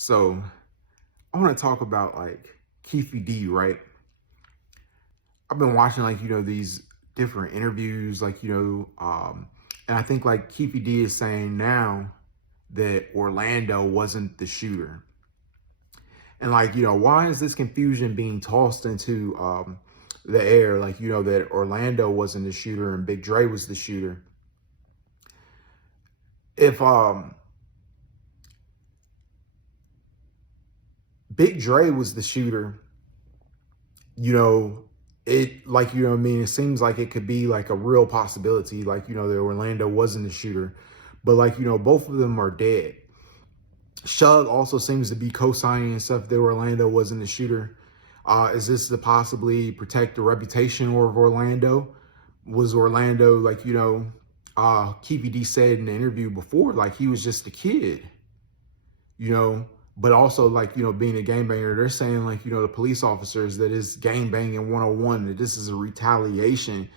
So I want to talk about like Keefe D, right? I've been watching these different interviews, and I think like Keefe D is saying now that Orlando wasn't the shooter. And why is this confusion being tossed into the air? That Orlando wasn't the shooter and Big Dre was the shooter. If Big Dre was the shooter, you know, what I mean, it seems like it could be like a real possibility, that Orlando wasn't the shooter. But both of them are dead. Shug also seems to be co-signing and stuff that Orlando wasn't the shooter. Is this to possibly protect the reputation of Orlando? Was Orlando, Keefe D said in the interview before, like he was just a kid, but also being a gangbanger, they're saying the police officers that is gangbanging 101, that this is a retaliation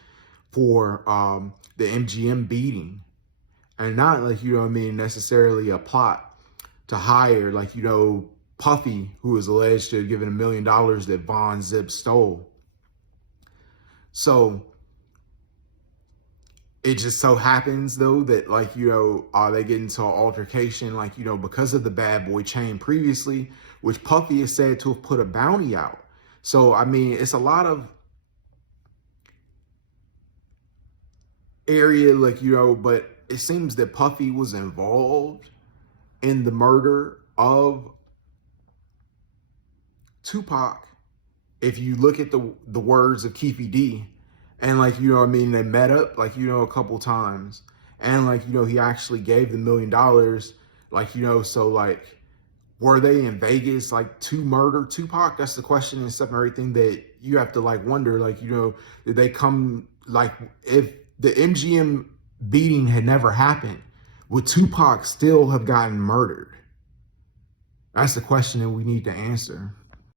for the MGM beating and not necessarily a plot to hire Puffy, who is alleged to have given $1 million that Von Zip stole. So it just so happens though that they get into an altercation because of the Bad Boy chain previously, which Puffy is said to have put a bounty out. So I mean, it's a lot of area but it seems that Puffy was involved in the murder of Tupac. If you look at the words of Keefe D, and they met up a couple times, and he actually gave the $1 million, so were they in Vegas to murder Tupac? That's the question and stuff and everything that you have to wonder, did they come, if the MGM beating had never happened, would Tupac still have gotten murdered? That's the question that we need to answer.